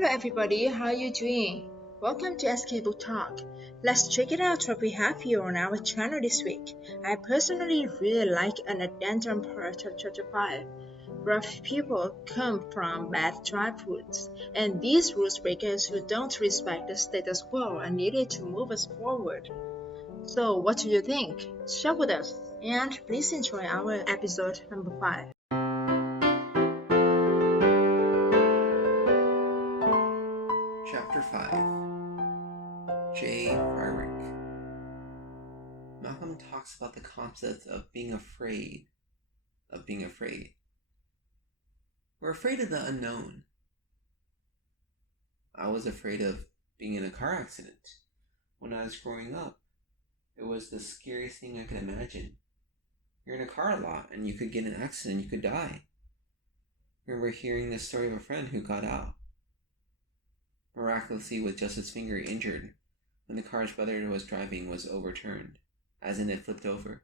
Hello everybody, how are you doing? Welcome to SK Book Talk. Let's check it out what we have here on our channel this week. I personally really like an addendum part of chapter 5. Rough people come from bad childhoods, and these rulebreakers who don't respect the status quo are needed to move us forward. So what do you think? Share with us, and please enjoy our episode number 5. Chapter 5 J. Freireich. Malcolm talks about the concept of being afraid. We're afraid of the unknown. I was afraid of being in a car accident. When I was growing up, it was the scariest thing I could imagine. You're in a car a lot and you could get in an accident, you could die. I remember hearing the story of a friend who got out, miraculously with just his finger injured, when the car's brother was driving was overturned, as in it flipped over.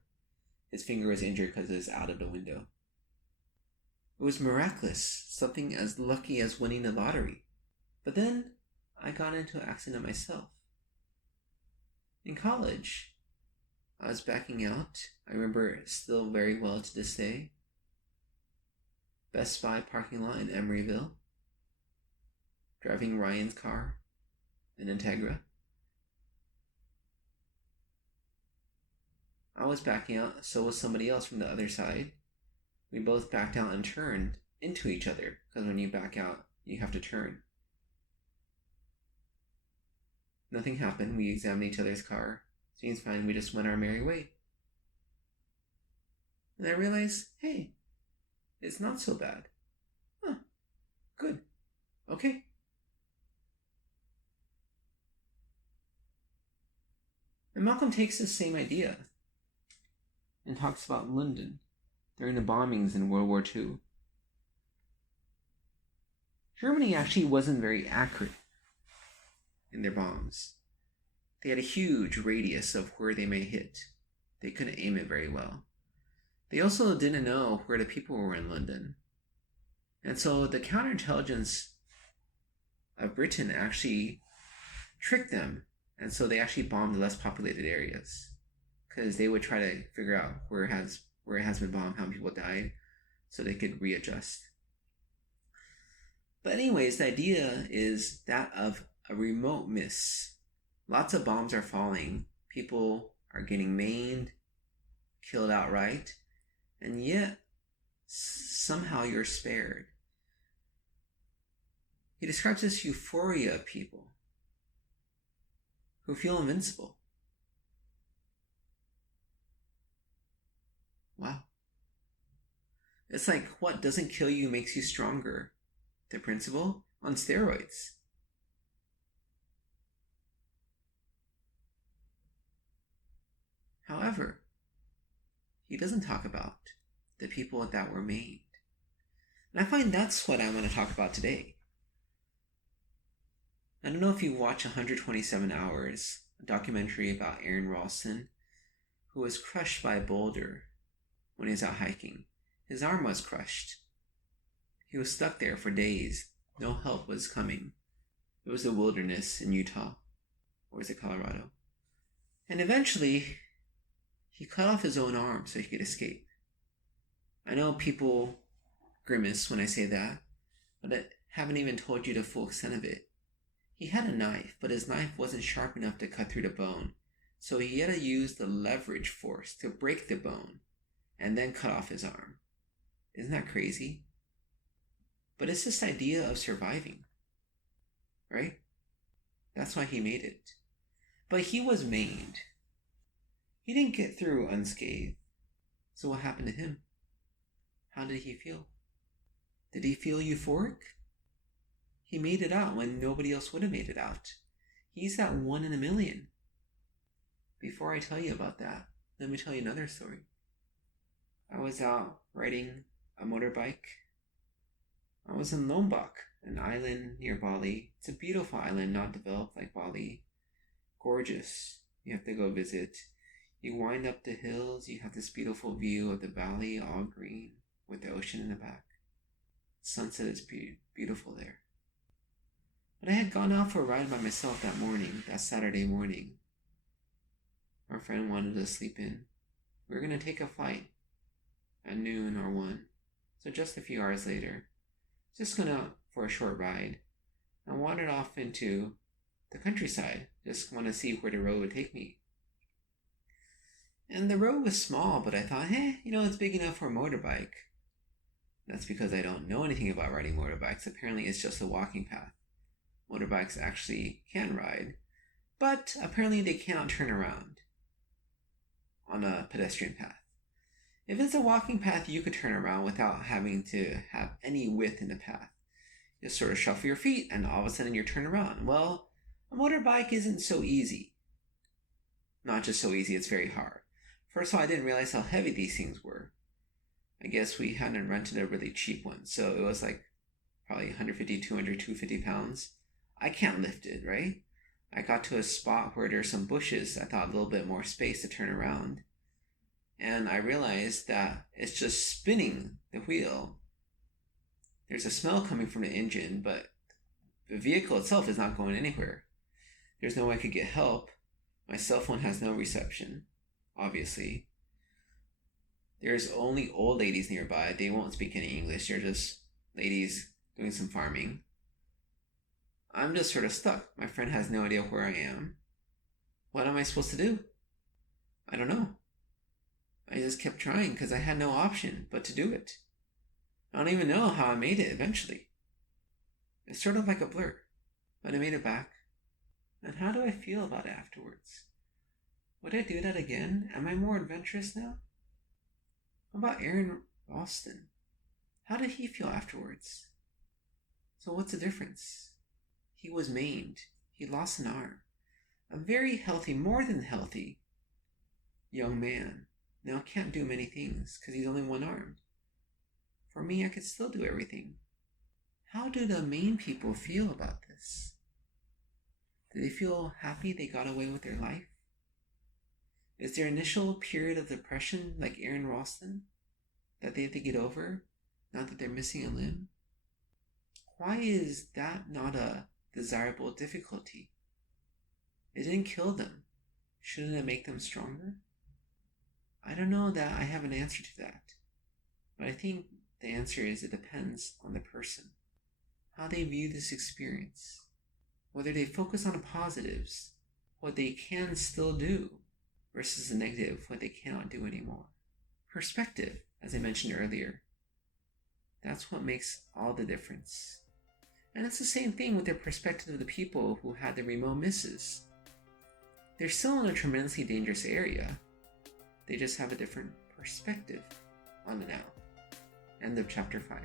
His finger was injured because it was out of the window. It was miraculous, something as lucky as winning the lottery. But then I got into an accident myself. In college, I was backing out. I remember it still very well to this day. Best Buy parking lot in Emeryville. Driving Ryan's car, an Integra. I was backing out, so was somebody else from the other side. We both backed out and turned into each other, because when you back out, you have to turn. Nothing happened. We examined each other's car. Seems fine. We just went our merry way. And I realized, hey, it's not so bad. Huh. Good. Okay. And Malcolm takes this same idea and talks about London during the bombings in World War II. Germany actually wasn't very accurate in their bombs. They had a huge radius of where they may hit. They couldn't aim it very well. They also didn't know where the people were in London. And so the counterintelligence of Britain actually tricked them. And so they actually bombed the less populated areas, because they would try to figure out where it has been bombed, how many people died, so they could readjust. But anyways, the idea is that of a remote miss. Lots of bombs are falling. People are getting maimed, killed outright, and yet somehow you're spared. He describes this euphoria of people who feel invincible. Wow. It's like what doesn't kill you makes you stronger. The principle on steroids. However, he doesn't talk about the people that were maimed. And I find that's what I want to talk about today. I don't know if you watch 127 Hours, a documentary about Aaron Ralston, who was crushed by a boulder when he was out hiking. His arm was crushed. He was stuck there for days. No help was coming. It was the wilderness in Utah. Or was it Colorado? And eventually, he cut off his own arm so he could escape. I know people grimace when I say that, but I haven't even told you the full extent of it. He had a knife, but his knife wasn't sharp enough to cut through the bone, so he had to use the leverage force to break the bone and then cut off his arm. Isn't that crazy? But it's this idea of surviving, right? That's why he made it. But he was maimed. He didn't get through unscathed. So what happened to him? How did he feel? Did he feel euphoric? He made it out when nobody else would have made it out. He's that 1 in a million. Before I tell you about that, let me tell you another story. I was out riding a motorbike. I was in Lombok, an island near Bali. It's a beautiful island, not developed like Bali. Gorgeous. You have to go visit. You wind up the hills, you have this beautiful view of the valley, all green, with the ocean in the back. Sunset is beautiful there. But I had gone out for a ride by myself that Saturday morning. Our friend wanted to sleep in. We were going to take a flight at noon or 1, so just a few hours later. Just going out for a short ride. I wandered off into the countryside, just want to see where the road would take me. And the road was small, but I thought, hey, it's big enough for a motorbike. That's because I don't know anything about riding motorbikes. Apparently it's just a walking path. Motorbikes actually can ride, but apparently they cannot turn around on a pedestrian path. If it's a walking path, you could turn around without having to have any width in the path. Just sort of shuffle your feet and all of a sudden you're turned around. Well, a motorbike isn't so easy. Not just so easy, it's very hard. First of all, I didn't realize how heavy these things were. I guess we hadn't rented a really cheap one, so it was like probably 150, 200, 250 pounds. I can't lift it, right? I got to a spot where there's some bushes. I thought a little bit more space to turn around. And I realized that it's just spinning the wheel. There's a smell coming from the engine, but the vehicle itself is not going anywhere. There's no way I could get help. My cell phone has no reception, obviously. There's only old ladies nearby. They won't speak any English. They're just ladies doing some farming. I'm just sort of stuck. My friend has no idea where I am. What am I supposed to do? I don't know. I just kept trying because I had no option but to do it. I don't even know how I made it eventually. It's sort of like a blur, but I made it back. And how do I feel about it afterwards? Would I do that again? Am I more adventurous now? How about Aaron Ralston? How did he feel afterwards? So what's the difference? He was maimed. He lost an arm. A very healthy, more than healthy, young man now can't do many things because he's only one-armed. For me, I could still do everything. How do the main people feel about this? Do they feel happy they got away with their life? Is their initial period of depression like Aaron Ralston that they have to get over now that they're missing a limb? Why is that not a desirable difficulty? It didn't kill them. Shouldn't it make them stronger? I don't know that I have an answer to that. But I think the answer is it depends on the person. How they view this experience. Whether they focus on the positives, what they can still do, versus the negative, what they cannot do anymore. Perspective, as I mentioned earlier. That's what makes all the difference. And it's the same thing with the perspective of the people who had the remote misses. They're still in a tremendously dangerous area. They just have a different perspective on the now. End of chapter 5.